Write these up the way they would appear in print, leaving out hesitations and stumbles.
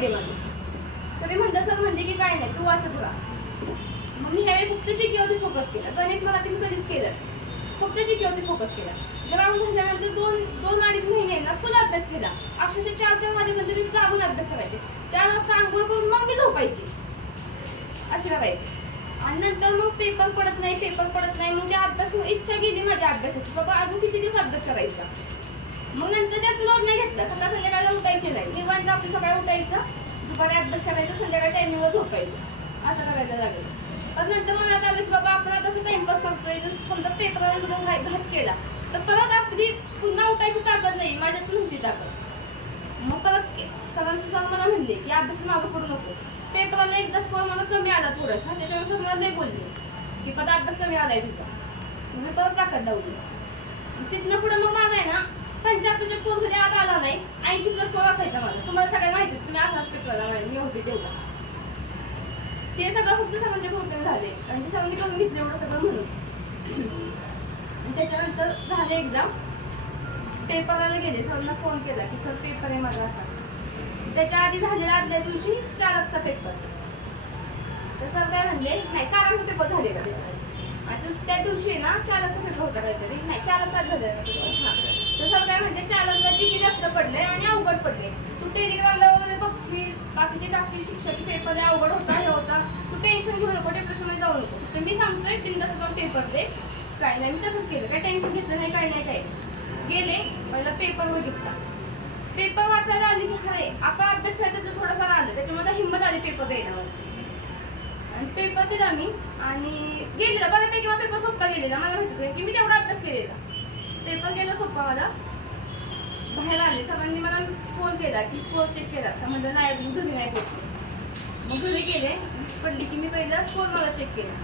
दे मला. तरी म्हणलं सर म्हणजे की काय नाही तू वाचत राहा. मग मी ह्यावेळी फक्त जीकेवरती फोकस केला. गणित मराठी मी कधीच केलं, फक्त जीकेवरती फोकस केला. ग्राउंड झाल्यानंतर दोन अडीच महिने ना फुल अभ्यास केला. अक्षरशः 4 वाजेपर्यंत मी जागून अभ्यास करायचे. 4 वाजता आंघोळ करून मग मी झोपायची, अशी करायची. आणि नंतर मग पेपर पडत नाही. मग ते अभ्यास इच्छा गेली माझ्या अभ्यासाची, बाबा अजून किती दिवस अभ्यास करायचा. मग नंतर जास्त लोड नाही घेतला. सकाळ संध्याकाळला उठायचे नाही, निवांत आपली सकाळी उठायचं, दुपारी अभ्यास करायचा, संध्याकाळी टायमिंगवर झोपायचं, असं करायला लागलं. पण नंतर मनात आलं की बाबा आपण आता टाइमपास करतोय, जर समजा पेपरला जर घात केला तर परत आपली पुन्हा उठायची ताकद नाही, माझ्यात नव्हती ताकद. मग परत सरांनी मला म्हणले की अभ्यास मागं पडू नको. पेपरला एकदा स्कोर मला कमी आला थोडासा, त्याच्यावर सर मला नाही बोलले की परत अभ्यास कमी आलाय तुझा. मी परत ताकद लावली. तिथनं पुढे मग माझा आहे ना 75च्या स्कोर कधी आला नाही, 80+ स्कोर असायचा माझा. तुम्हाला सगळ्यांना माहितीच, तुम्ही असाच पेपरला मी होते तेवढा. ते सगळं फक्त सरांच्या प्रॉब्लेम झाले आणि ते सरांनी करून घेतले एवढं सगळं म्हणून. त्याच्यानंतर झाले एक्झाम, पेपरला गेले, सरांना फोन केला की सर पेपर आहे माझा असा. त्याच्या आधी झालेला आदल्या दिवशी 4चा पेपर. तर सर काय म्हणले नाही, कारण पेपर झाले का त्याच्या आधी. आणि त्या दिवशी ना 4चा पेपर होता काहीतरी, नाही 4चा झालेला पेपर. तर सर काय म्हणते 4ला जीके जास्त पडले आणि अवघड पडले. तू टेलिग्रामला वगैरे बघशील, बाकीचे टाकतील शिक्षक पेपर अवघड होता, हे होता, तू टेन्शन घेऊ नको, डिप्रेशनमध्ये जाऊ नको. तर मी सांगतोय बिनधास्त जाऊन पेपर दे. काय नाही, मी तसंच केलं, काय टेन्शन घेतलं नाही, काय नाही. काय गेले, मला पेपर बघितला. पेपर वाचायला आली की हाय आपण अभ्यास करायचा तर थोडंफार आलं, त्याच्यामध्ये हिंमत आली पेपर द्यायला मला. आणि पेपर दिला मी आणि गेलेला बऱ्यापैकी मला पेपर सोपा गेलेला. मला माहिती होतं की मी तेवढा अभ्यास केलेला. पेपर गेला सोपा मला. बाहेर आले, सरांनी मला फोन केला की स्कोर चेक केला असता. म्हणजे नाही अजून घरी नाही पोचले. मग घरी गेले, पडली की मी पहिला स्कोर मला चेक केला.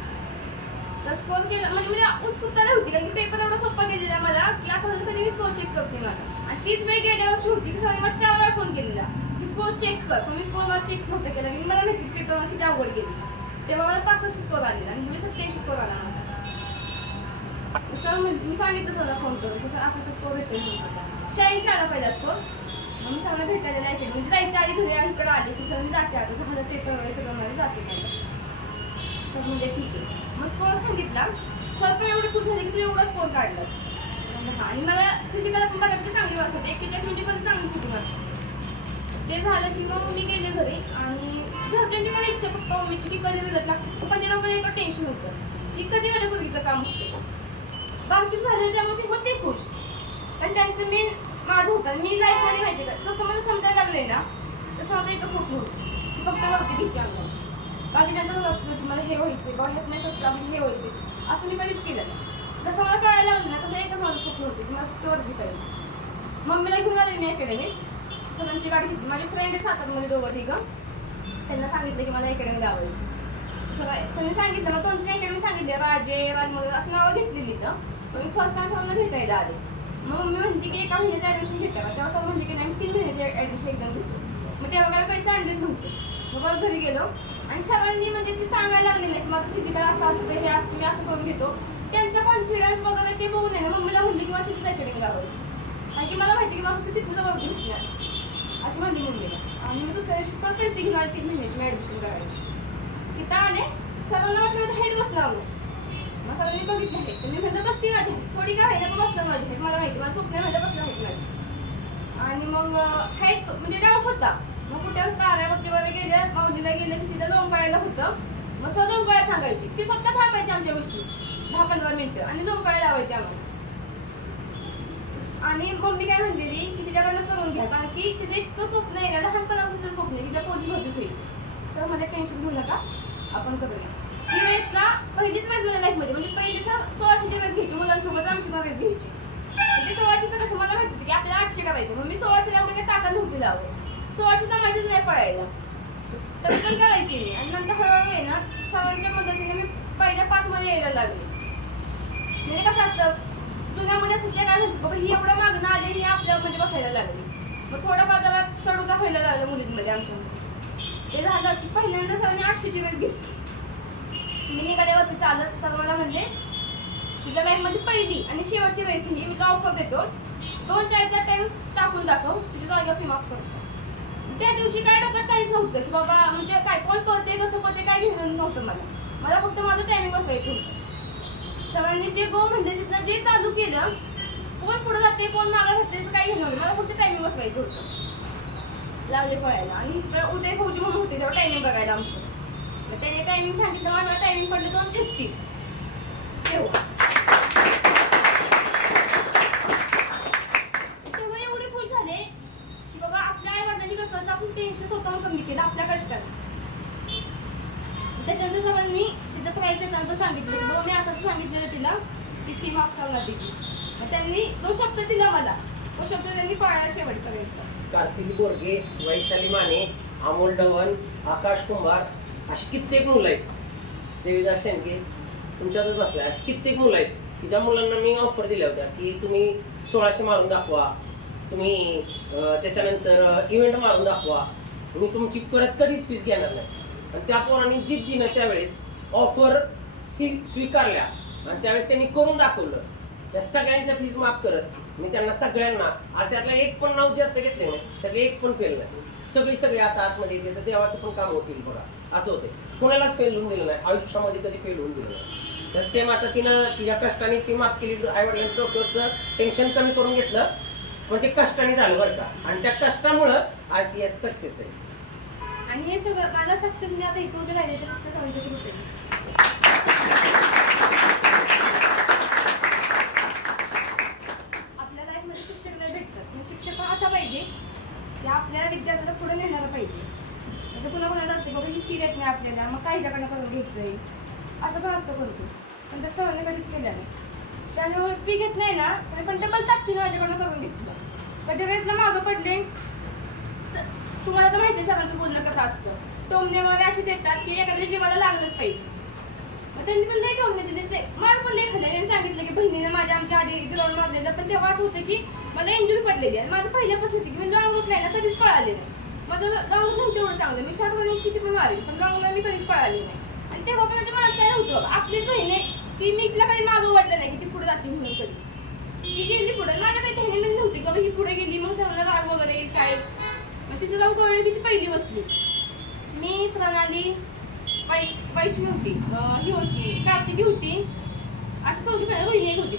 तर स्कोर केला म्हणजे मला उत्सुकता होती कारण की पेपर एवढा सोपा गेलेला मला की असं झालं कधी मी स्कोर चेक करते माझा. आणि तीच वेळ गेल्या वर्षी होती की सरांनी मला 4 वेळा फोन केलेला की स्कोर चेक कर, पण मी स्कोर मला चेक नव्हतं केला की मला माहिती पेपर किती अवघड गेली. तेव्हा मला 65 स्कोर आलेला आणि मी 87 स्कोर आला माझा. सर मी सांगितलं सरला फोन करून की सर असा स्कोर येतो. 86 आला पहिला स्कोर. मग मी सरांना भेटायला नाही केलं, म्हणजे जायच्या आधी घरी इकडे आले की सर मी जाते, आता झालं पेपर वगैरे सगळं मला जाते मला. सर म्हणजे ठीक आहे. मग स्कोर सांगितला. सर पण एवढे खूप झाले की तू एवढा स्कोर काढलास. हां, आणि मला फिजिकल पण बघायला चांगली मार्क होते, 41 मिनिटे पण चांगलीच होती मार्क. ते झालं की मग मी गेले घरी आणि घरच्यांची मला इच्छा फक्त मम्मीची की कधी रिझल्ट लागतो. पप्पांच्या डोक्यात एक टेन्शन होतं की कधी माझ्या मुलगीचं काम होतं. बाकीच झालं त्यामुळे ते होते खुश, पण त्यांचं मेन माझं होतं. मी लाईफमध्ये माहिती का जसं मला समजायला लागलंय ना तसं माझं एकच स्वप्न होतं की फक्त वरती घ्यायची अंगावर. बाकी त्यांचं असतं की मला हे व्हायचं, बाबा ह्यात नाही असतं हे व्हायचं, असं मी कधीच केलं नाही. जसं मला कळायला लागलं ना तसं एकच माझं स्वप्न होतं की मला फक्त वरती पाहिजे. मम्मीला घेऊन आले मी अकॅडमीत. सरांची गाडी घेतली. माझी फ्रेंड आहे सातारमध्ये दोघं तिघं. त्यांना सांगितलं की मला अकॅडमी लावायची. सरांनी सांगितलं, मग 2-3 अकॅडमी सांगितले, राजे राजमुळे अशी नावं घेतलेली तर मी फर्स्ट टाइम सरांना भेटायला आले. मग मम्मी म्हणते की 1 महिन्याचं ॲडमिशन घेता का, तेव्हा सर म्हणते की नाही 3 महिन्याचे ॲडमिशन एकदम घेतो. मग तेव्हा मला पैसे आणलेच नव्हते. मग परत घरी गेलो आणि सरांनी म्हणजे ते सांगायला लागले नाही की माझं फिजिकल असं असतं, हे असतं, मी असं करून घेतो. त्यांचा कॉन्फिडन्स वगैरे ते बघून आहे ना मम्मीला म्हणली की मला तिथेच अकॅडमी लावायची, कारण की मला माहिती की मला तिथून जवळ घेतल्या अशी म्हणली मम्मीला. आणि मी दुसऱ्या दिवशी पण पैसे घेणार 3 महिन्याची मी ॲडमिशन करायला. तिथं आले, सरांना वाटलं हाईट बसणार नाही. मग सरांनी बघितले आहे तर मी म्हणलं बसते माझी हाईट, थोडी काय आहे पण बसणार माझी हाईट, मला माहिती, मला स्वप्न म्हणलं बसणार हाईट माझी. आणि मग हाईट म्हणजे डाऊट होता. मग कुठे ताऱ्यावरती वगैरे गेल्या, माऊलीला गेलं की तिथं लोंबकाळ्याला होतं. मग सर लोंबकाळ्या सांगायची, ती स्वतः थांबायची आमच्याविषयी 10-15 मिनिटं आणि लोंबकाळ्या लावायची आम्हाला. आणि मम्मी काय म्हणलेली की तिच्याकडनं करून घ्या, कारण की तिचं इतकं स्वप्न आहे ना, लहानपणापासून स्वप्न आहे की तिला पोलीस भरतीच व्हायचं. सर मला टेन्शन घेऊ नका, आपण करूया. ही रेसला पहिलीच वेळेस माझ्या लाईफमध्ये, म्हणजे पहिली 1600ची रेस घ्यायची मुलांसोबत, आमची पण रेस घ्यायची. ते 1600चं कसं मला माहिती होतं की आपल्याला 800 करायचं. मग मी 1600ला एवढं काही ताकद नव्हती लावत. 1600चा माहितीच नाही पडायला, तर पण करायची मी. आणि नंतर हळूहळू आहे ना सरांच्या मदतीने मी पहिल्या 5 मध्ये यायला लागले. म्हणजे कसं असतं जुन्यामध्ये असं काय म्हणतात बाबा ही एवढं मागणं आले, ही आपल्यामध्ये बसायला लागली. मग थोडं बाजारात चढून व्हायला लागलं मुलींमध्ये आमच्यामध्ये. ते झालं की पहिल्यांदा सरांनी 800ची रेस घेतली. मी निघाल्यावरती चालत सर मला म्हणले तुझ्या लाईफमध्ये पहिली आणि शेवटची रेस ही मी तुला ऑफर देतो, 2-4चा टाइम टाकून दाखव, तुझी जागा फी माफ करतो. त्या दिवशी काय डोक्यात काही हेच नव्हतं की बाबा म्हणजे काय कोण पळते कसं पळते काय घेणं नव्हतं मला फक्त माझं टायमिंग बसवायचं होतं. सरांनी जे गो म्हणजे तिथनं जे चालू केलं, कोण पुढे जाते कोण मागं राहते काही घेणं नव्हतं, मला फक्त टायमिंग बसवायचं होतं. लागले पळायला आणि उदय फौजी म्हणून होते तेव्हा टायमिंग बघायला आमचं. मग त्याने टायमिंग सांगितलं, मला टायमिंग पडलं 2:36. तेव्हा एवढे खुश झाले की बाबा आपल्या आई वडिलांची डोक्याचं आपण टेन्शन स्वतःहून कमी केलं आपल्या कष्टाने. त्याच्यानंतर सरांनी तिथं प्राईस एकांत सांगितलं की बाबा मी असं सांगितलेलं तिला की फी माफ करावं लागते. मग त्यांनी जो शब्द दिला मला तो शब्द त्यांनी पाळला शेवटपर्यंत. कार्तिक बोरगे, वैशाली माने, अमोल ढवण, आकाश कुंभार अशी कित्येक मुलं आहेत. देवीदास शेंडके तुमच्यातच बसले. अशी कित्येक मुलं आहेत की ज्या मुलांना मी ऑफर दिल्या होत्या की तुम्ही 1600 मारून दाखवा, तुम्ही त्याच्यानंतर इव्हेंट मारून दाखवा, मी तुमची परत कधीच फीस घेणार नाही. आणि त्या पोरांनी जिद्दीनं त्यावेळेस ऑफर स्वीकारल्या आणि त्यावेळेस त्यांनी करून दाखवलं. त्या सगळ्यांच्या फीस माफ करत मी त्यांना सगळ्यांना, आज त्यातला एक पण नाव जे आता घेतले नाही त्यातले एक पण फेल नाही. सगळे आता आतमध्ये येते तर देवाचं पण काम होतील बघा. असं होते, कुणालाच फेल होऊन दिलं नाही आयुष्यामध्ये, कधी फेल होऊन दिलं नाही. तर सेम आता तिनं तिच्या कष्टाने फी माफ केली, आईवडिलांच्या डोक्यावरचं टेन्शन कमी करून घेतलं, पण ते कष्टाने झालं बरं का. आणि त्या कष्टामुळं आज ती सक्सेस आहे. आणि हे सगळं माझा सक्सेस मी आता इथं उभे राहिले तर फक्त सरांच्या होते. आपल्या लाईफमध्ये शिक्षक नाही भेटतात, शिक्षक असा पाहिजे की आपल्या विद्यार्थ्याला पुढे नेणारा पाहिजे. म्हणजे कुणाकुणाचं असते बाबा ही फी देत नाही आपल्याला, मग काहीच्याकडनं करून घ्यायचंय असं पण असतं करतो. पण तसं सहने कधीच केलं नाही. त्यामुळे फी घेत नाही ना पण डबल ताकदीनं माझ्याकडनं करून घेतलं. कधी वेळेसला मागं पडले तर तुम्हाला तर माहिती आहे सरांचं बोलणं कसं असतं. टोमणे वगैरे असे देतात की एखाद्या जीवाला लागलंच पाहिजे. मग त्यांनी पण लई टोमणे दिले, मार पण लई खाल्ले. त्यांनी सांगितलं की बहिणीने माझ्या आमच्या आधी ग्राउंड मारलेलं, पण तेव्हा असं होतं की मला इंजुरी पडलेली आहे. माझं पहिल्यापासून की मी लॉंग रूट नाही ना कधीच पळाले नाही. माझं लॉंग रूट नव्हतं एवढं चांगलं, मी शॉर्ट रनिंग किती पण मारेल पण लॉंगला मी कधीच पळाले नाही. आणि तेव्हा पण माझ्या मनात काय नव्हतं आपलीच बहीण आहे की मी तिला कधी मागं वाटलं नाही की ती पुढे जाते म्हणून. कधी ती गेली पुढे, माझ्या काही ध्यानीच नव्हती बाबा ही पुढे गेली मग सगळ्यांना राग वगैरे काय. मग तिथे जाऊन कळलं की ती पहिली बसली. मी प्रणाली, वैष्णवी होती, ही होती, कार्तिकी होती, अशी चौथी पहिल्या बहिणी होती.